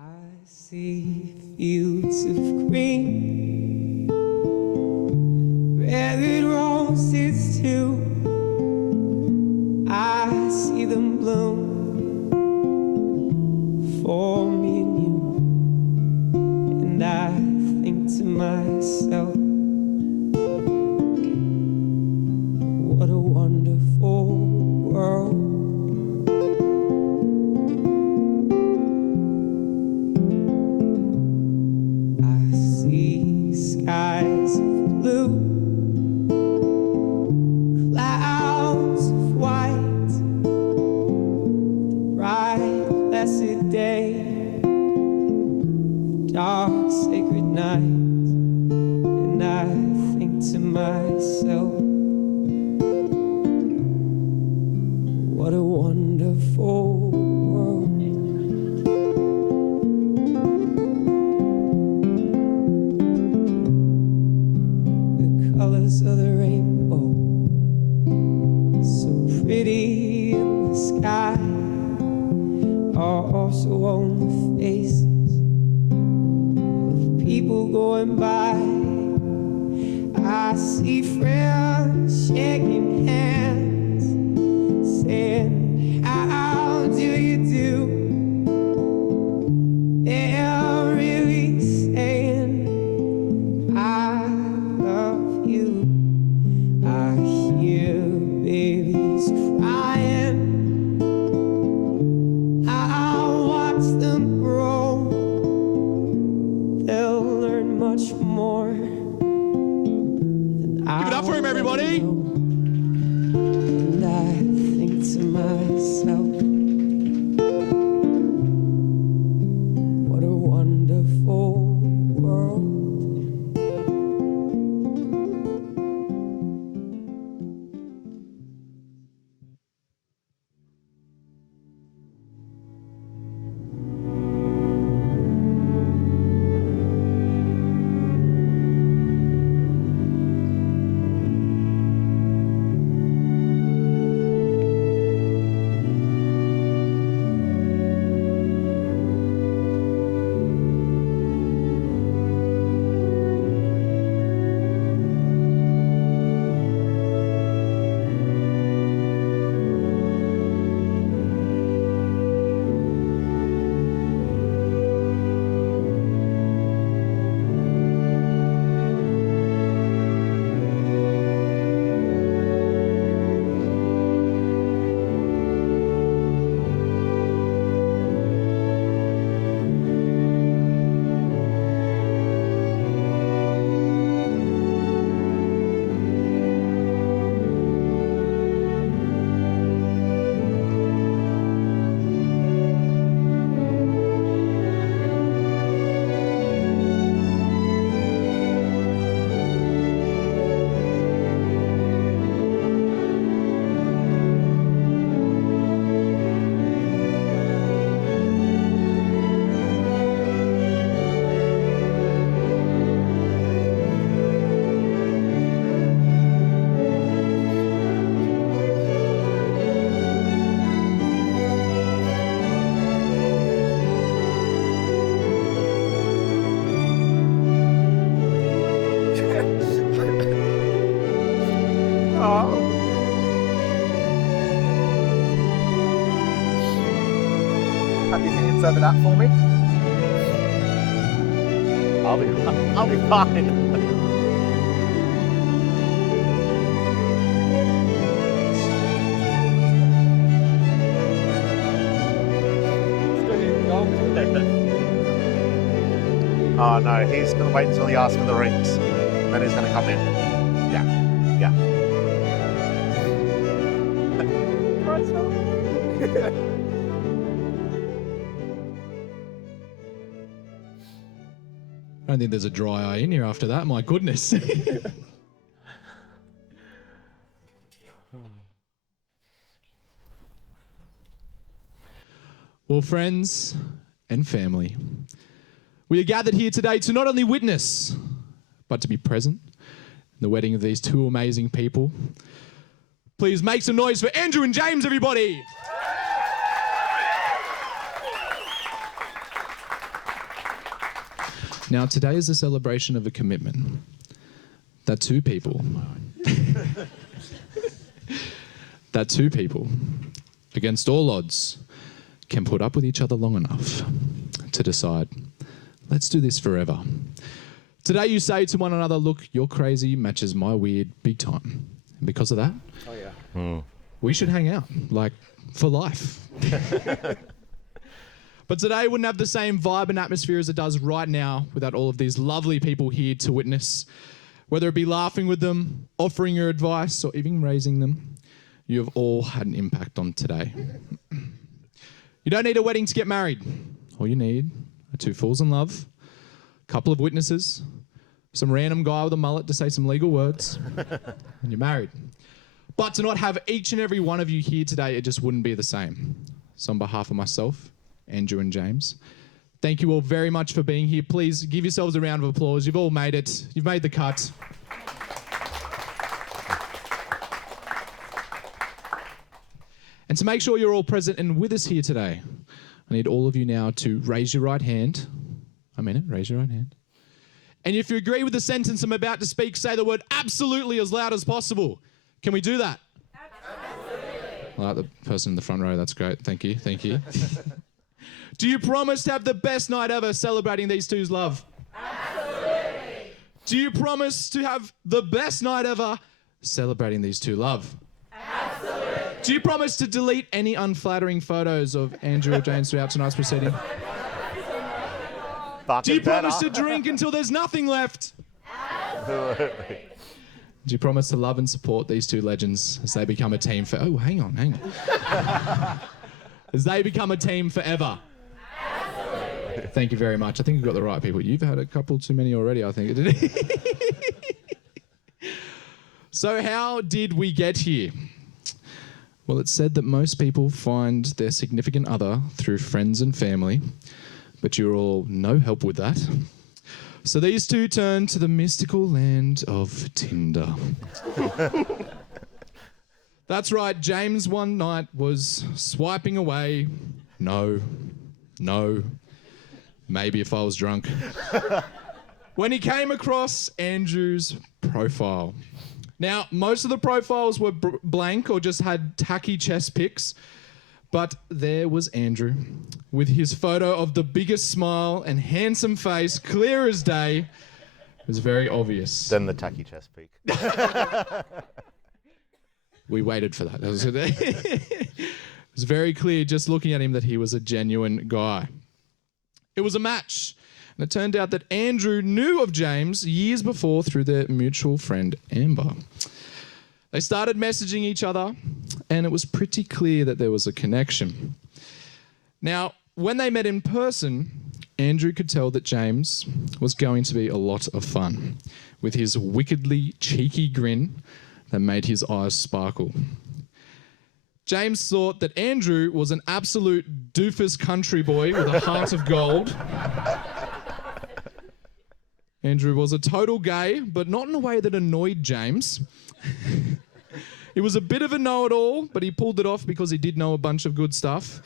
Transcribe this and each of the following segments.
I see fields of green, red roses too. I see them bloom for me and you, and I think to myself, what a wonderful world. I see skies of blue, clouds of white, bright blessed day, dark sacred night, and I think to myself, what a wonderful world. The colors of the rainbow, so pretty in the sky, are also on the faces of people going by. I see friends shaking hands, saying, how do you do? They're really saying, I love you. I hear babies crying, I watch them grow. They'll learn much more than I. Give it up for him, everybody. And I think to myself, what a wonderful world. Have your hands over that for me. I'll be fine. Oh no, he's gonna wait until he asks for the rings. Then he's gonna come in. Yeah. I don't think there's a dry eye in here after that. My goodness. Well, friends and family, we are gathered here today to not only witness, but to be present in the wedding of these two amazing people. Please make some noise for Andrew and James, everybody. Now, today is a celebration of a commitment that two people, against all odds, can put up with each other long enough to decide, let's do this forever. Today you say to one another, look, your crazy matches my weird big time. And because of that, we should hang out, like, for life. But today wouldn't have the same vibe and atmosphere as it does right now without all of these lovely people here to witness. Whether it be laughing with them, offering your advice, or even raising them, you have all had an impact on today. You don't need a wedding to get married. All you need are two fools in love, a couple of witnesses, some random guy with a mullet to say some legal words, and you're married. But to not have each and every one of you here today, it just wouldn't be the same. So on behalf of myself, Andrew and James, thank you all very much for being here. Please give yourselves a round of applause. You've all made it. You've made the cut. And to make sure you're all present and with us here today, I need all of you now to raise your right hand. I mean it, raise your right hand. And if you agree with the sentence I'm about to speak, say the word absolutely as loud as possible. Can we do that? Absolutely. I like the person in the front row. That's great. Thank you. Thank you. Do you promise to have the best night ever celebrating these two's love? Absolutely. Do you promise to have the best night ever celebrating these two love? Absolutely. Do you promise to delete any unflattering photos of Andrew or James throughout tonight's proceeding? Do you promise to drink until there's nothing left? Absolutely. Do you promise to love and support these two legends as they become a team for... Oh, hang on. As they become a team forever? Absolutely. Thank you very much. I think you've got the right people. You've had a couple too many already, I think. So how did we get here? Well, it's said that most people find their significant other through friends and family, but you're all no help with that. So these two turned to the mystical land of Tinder. That's right, James one night was swiping away. No, maybe if I was drunk. When he came across Andrew's profile. Now, most of the profiles were blank or just had tacky chest pics, but there was Andrew with his photo of the biggest smile and handsome face, clear as day. It was very obvious. Then the tacky chest peak. We waited for that. It was very clear just looking at him that he was a genuine guy. It was a match. And it turned out that Andrew knew of James years before through their mutual friend, Amber. They started messaging each other, and it was pretty clear that there was a connection. Now, when they met in person, Andrew could tell that James was going to be a lot of fun, with his wickedly cheeky grin that made his eyes sparkle. James thought that Andrew was an absolute doofus country boy with a heart of gold. Andrew was a total gay, but not in a way that annoyed James. He was a bit of a know-it-all, but he pulled it off because he did know a bunch of good stuff.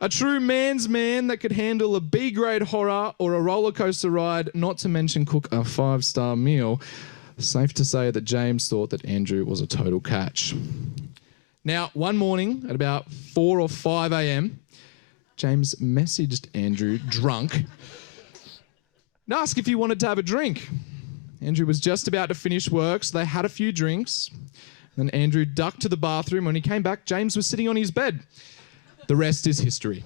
A true man's man that could handle a B-grade horror or a roller coaster ride, not to mention cook a 5-star meal. Safe to say that James thought that Andrew was a total catch. Now, one morning at about 4 or 5 a.m, James messaged Andrew drunk and asked if he wanted to have a drink. Andrew was just about to finish work, so they had a few drinks. Then Andrew ducked to the bathroom. When he came back, James was sitting on his bed. The rest is history.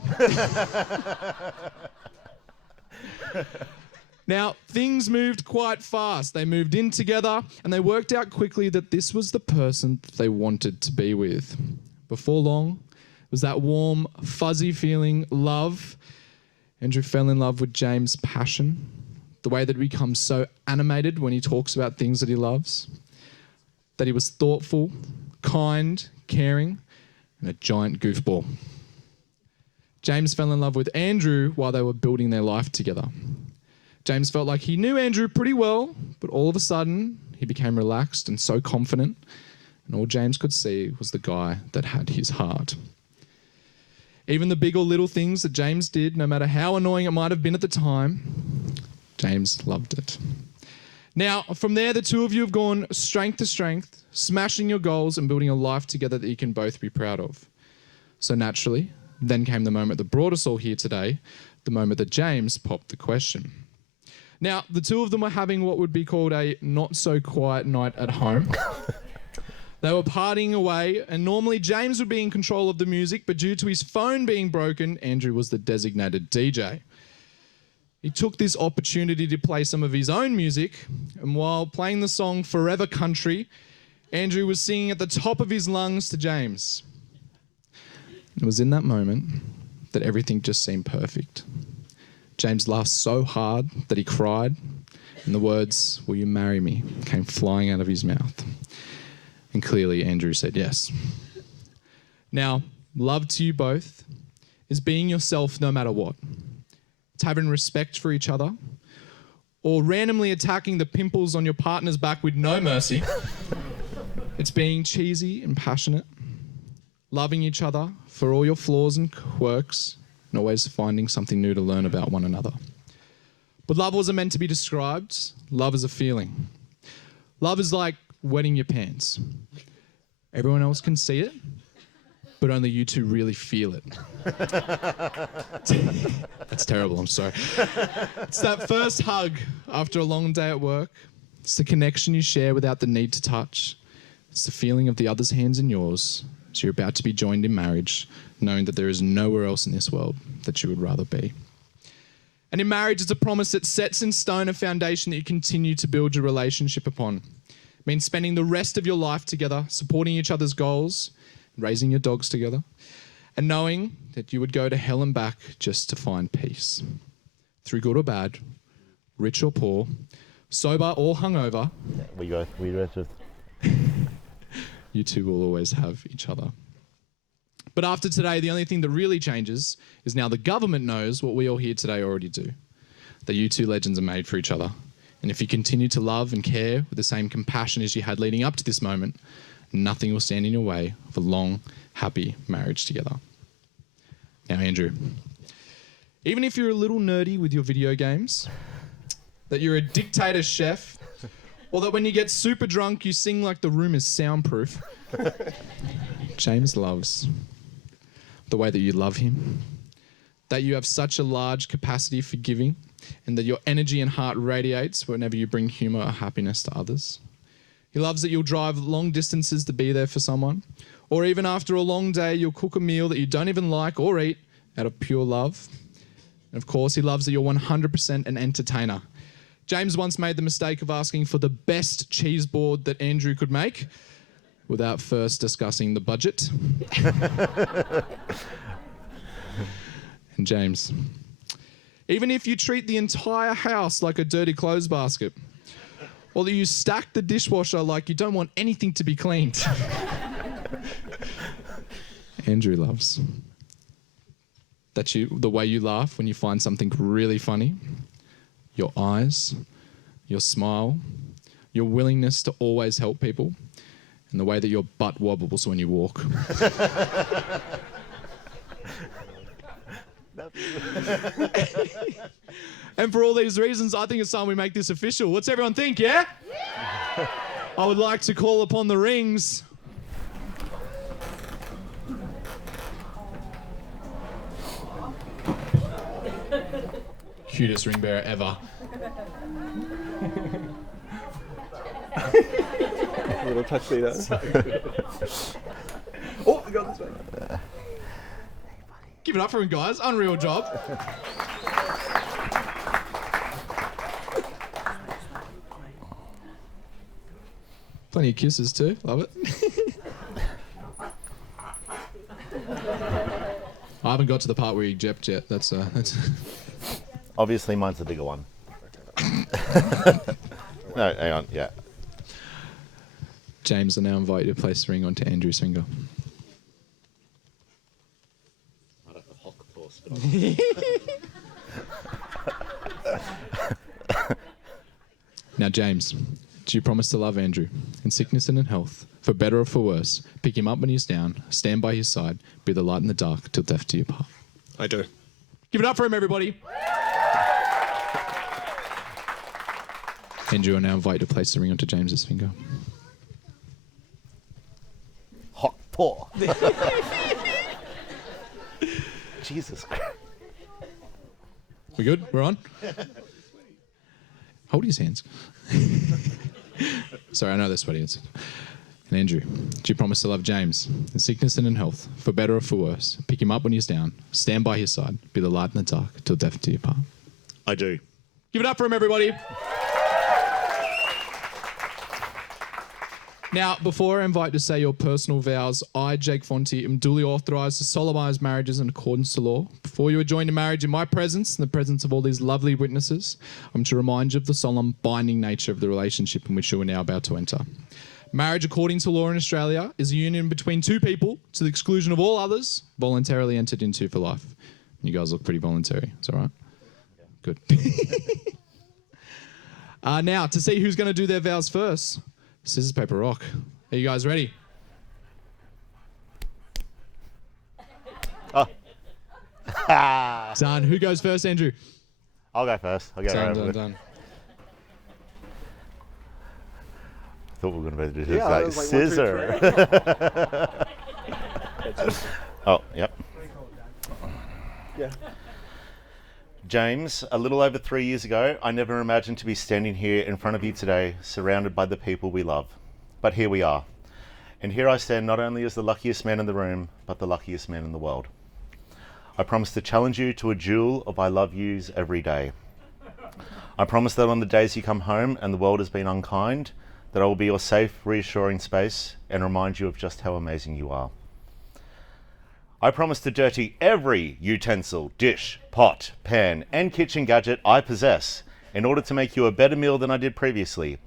Now, things moved quite fast. They moved in together, and they worked out quickly that this was the person that they wanted to be with. Before long, it was that warm, fuzzy feeling, love. Andrew fell in love with James' passion, the way that he becomes so animated when he talks about things that he loves, that he was thoughtful, kind, caring, and a giant goofball. James fell in love with Andrew while they were building their life together. James felt like he knew Andrew pretty well, but all of a sudden, he became relaxed and so confident, and all James could see was the guy that had his heart. Even the big or little things that James did, no matter how annoying it might have been at the time, James loved it. Now, from there, the two of you have gone strength to strength, smashing your goals and building a life together that you can both be proud of. So naturally, then came the moment that brought us all here today, the moment that James popped the question. Now, the two of them were having what would be called a not-so-quiet night at home. They were partying away, and normally James would be in control of the music, but due to his phone being broken, Andrew was the designated DJ. He took this opportunity to play some of his own music, and while playing the song Forever Country, Andrew was singing at the top of his lungs to James. It was in that moment that everything just seemed perfect. James laughed so hard that he cried, and the words, "Will you marry me?" came flying out of his mouth. And clearly Andrew said yes. Now, love to you both is being yourself no matter what. It's having respect for each other, or randomly attacking the pimples on your partner's back with no mercy. It's being cheesy and passionate, loving each other for all your flaws and quirks, and always finding something new to learn about one another. But love wasn't meant to be described. Love is a feeling. Love is like wetting your pants. Everyone else can see it, but only you two really feel it. That's terrible, I'm sorry. It's that first hug after a long day at work. It's the connection you share without the need to touch. It's the feeling of the other's hands in yours as you're about to be joined in marriage, knowing that there is nowhere else in this world that you would rather be. And in marriage, it's a promise that sets in stone a foundation that you continue to build your relationship upon. It means spending the rest of your life together, supporting each other's goals, raising your dogs together, and knowing that you would go to hell and back just to find peace. Through good or bad, rich or poor, sober or hungover, We both just... you two will always have each other. But after today, the only thing that really changes is now the government knows what we all here today already do, that you two legends are made for each other. And if you continue to love and care with the same compassion as you had leading up to this moment, nothing will stand in your way of a long, happy marriage together. Now, Andrew, even if you're a little nerdy with your video games, that you're a dictator chef, or that when you get super drunk, you sing like the room is soundproof, James loves the way that you love him, that you have such a large capacity for giving, and that your energy and heart radiates whenever you bring humor or happiness to others. He loves that you'll drive long distances to be there for someone, or even after a long day, you'll cook a meal that you don't even like or eat out of pure love. And of course, he loves that you're 100% an entertainer. James once made the mistake of asking for the best cheese board that Andrew could make without first discussing the budget. And James, even if you treat the entire house like a dirty clothes basket, or that you stack the dishwasher like you don't want anything to be cleaned, Andrew loves that the way you laugh when you find something really funny, your eyes, your smile, your willingness to always help people, and the way that your butt wobbles when you walk. And for all these reasons, I think it's time we make this official. What's everyone think, yeah? I would like to call upon the rings. Cutest ring bearer ever. Little tuxedo. Oh, we got this way. Give it up for him, guys. Unreal job. Plenty of kisses too. Love it. I haven't got to the part where he jepped yet. That's Obviously, mine's the bigger one. No, hang on, yeah. James, I now invite you to place the ring onto Andrew's finger. I don't know, Hulk course, Now, James, do you promise to love Andrew in sickness and in health, for better or for worse, pick him up when he's down, stand by his side, be the light in the dark till death do you part? I do. Give it up for him, everybody. Andrew, I now invite you to place the ring onto James's finger. Hot paw. Jesus Christ. We good? We're on? Hold his hands. Sorry, I know they're sweaty. And Andrew, do you promise to love James in sickness and in health, for better or for worse? Pick him up when he's down, stand by his side, be the light in the dark, till death do you part. I do. Give it up for him, everybody. Now, before I invite you to say your personal vows, I, Jake Fonti, am duly authorised to solemnise marriages in accordance to law. Before you are joined in marriage in my presence, in the presence of all these lovely witnesses, I'm to remind you of the solemn, binding nature of the relationship in which you are now about to enter. Marriage, according to law in Australia, is a union between two people, to the exclusion of all others, voluntarily entered into for life. You guys look pretty voluntary. Is that right? Good. Now, to see who's going to do their vows first. Scissors, paper, rock. Are you guys ready? Oh. Done. Who goes first, Andrew? I'll go first. I'll get right over it. Done. I thought we were going to do Yeah, like I was like, scissor. 1, 2, 3. Oh, yep. Yeah. James, a little over 3 years ago, I never imagined to be standing here in front of you today, surrounded by the people we love. But here we are. And here I stand not only as the luckiest man in the room, but the luckiest man in the world. I promise to challenge you to a duel of I love yous every day. I promise that on the days you come home and the world has been unkind, that I will be your safe, reassuring space and remind you of just how amazing you are. I promise to dirty every utensil, dish, pot, pan, and kitchen gadget I possess in order to make you a better meal than I did previously.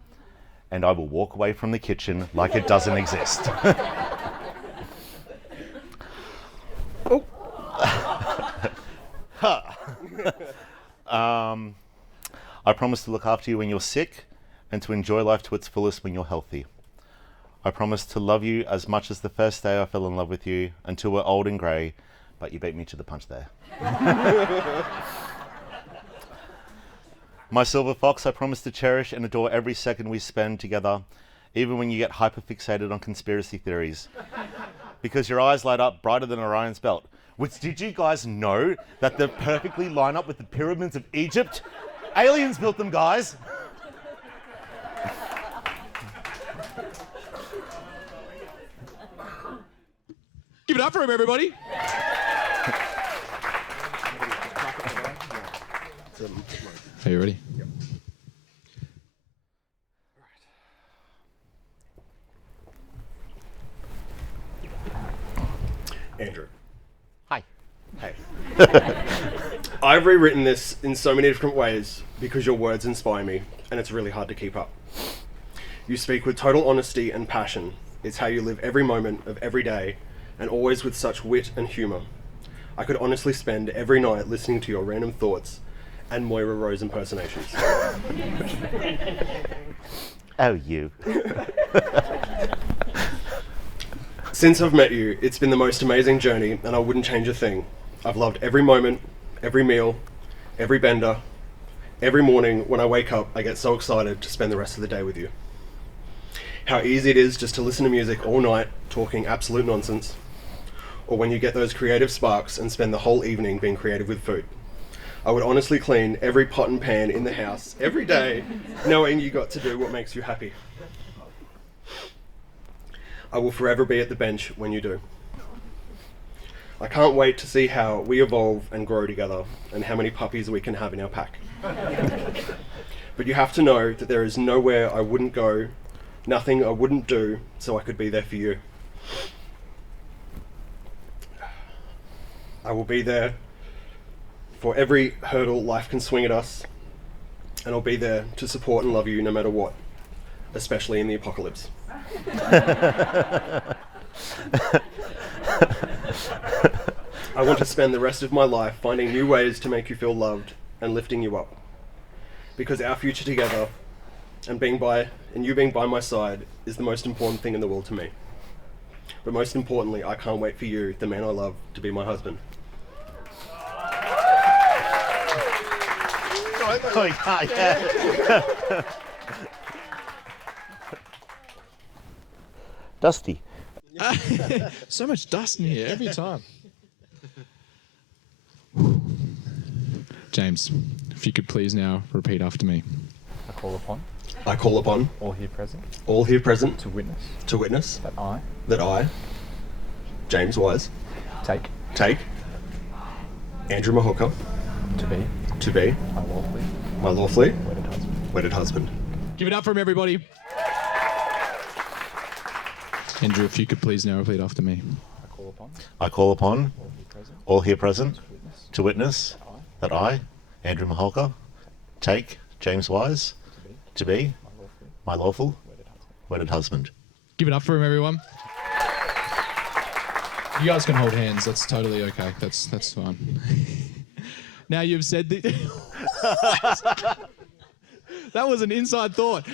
And I will walk away from the kitchen like it doesn't exist. Oh. I promise to look after you when you're sick and to enjoy life to its fullest when you're healthy. I promise to love you as much as the first day I fell in love with you until we're old and grey, but you beat me to the punch there. My silver fox, I promise to cherish and adore every second we spend together, even when you get hyperfixated on conspiracy theories. Because your eyes light up brighter than Orion's belt. Which, did you guys know that they perfectly line up with the pyramids of Egypt? Aliens built them, guys. Give it up for him, everybody. Are you ready? Yep. Andrew. Hi. Hey. I've rewritten this in so many different ways because your words inspire me, and it's really hard to keep up. You speak with total honesty and passion. It's how you live every moment of every day, and always with such wit and humour. I could honestly spend every night listening to your random thoughts and Moira Rose impersonations. Oh, you. Since I've met you, it's been the most amazing journey, and I wouldn't change a thing. I've loved every moment, every meal, every bender. Every morning when I wake up, I get so excited to spend the rest of the day with you. How easy it is just to listen to music all night, talking absolute nonsense. Or when you get those creative sparks and spend the whole evening being creative with food. I would honestly clean every pot and pan in the house every day, knowing you got to do what makes you happy. I will forever be at the bench when you do. I can't wait to see how we evolve and grow together and how many puppies we can have in our pack. But you have to know that there is nowhere I wouldn't go, nothing I wouldn't do, so I could be there for you. I will be there for every hurdle life can swing at us, and I'll be there to support and love you no matter what, especially in the apocalypse. I want to spend the rest of my life finding new ways to make you feel loved and lifting you up. Because our future together and you being by my side is the most important thing in the world to me. But most importantly, I can't wait for you, the man I love, to be my husband. Oh, yeah. Dusty. So much dust in here every time. James, if you could please now repeat after me. I call upon I call upon all here present all here present to witness that I, James Wise, take take Andrew Mahooka to be my lawfully wedded husband. wedded husband. Give it up for him, everybody. Andrew, if you could please now repeat after me. I call upon All here present all here present to witness to witness that I, Andrew Maholka, take James Wise to be my lawful wedded husband. Give it up for him, everyone. You guys can hold hands. That's totally okay. That's fine. Now you've said that. That was an inside thought.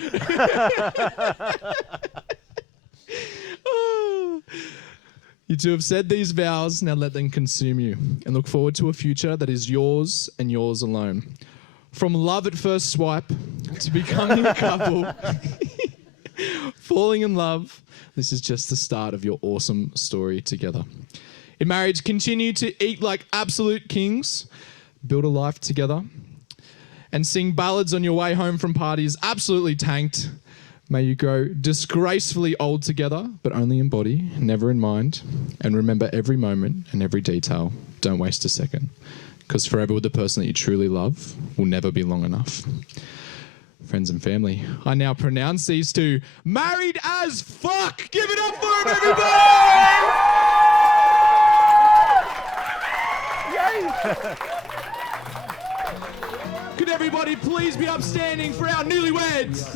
You two have said these vows, now let them consume you, and look forward to a future that is yours and yours alone. From love at first swipe to becoming a couple, falling in love, this is just the start of your awesome story together. In marriage, continue to eat like absolute kings, build a life together, and sing ballads on your way home from parties absolutely tanked. May you grow disgracefully old together, but only in body, never in mind. And remember every moment and every detail. Don't waste a second, because forever with the person that you truly love will never be long enough. Friends and family, I now pronounce these two married as fuck. Give it up for them, everybody! Could everybody please be upstanding for our newlyweds?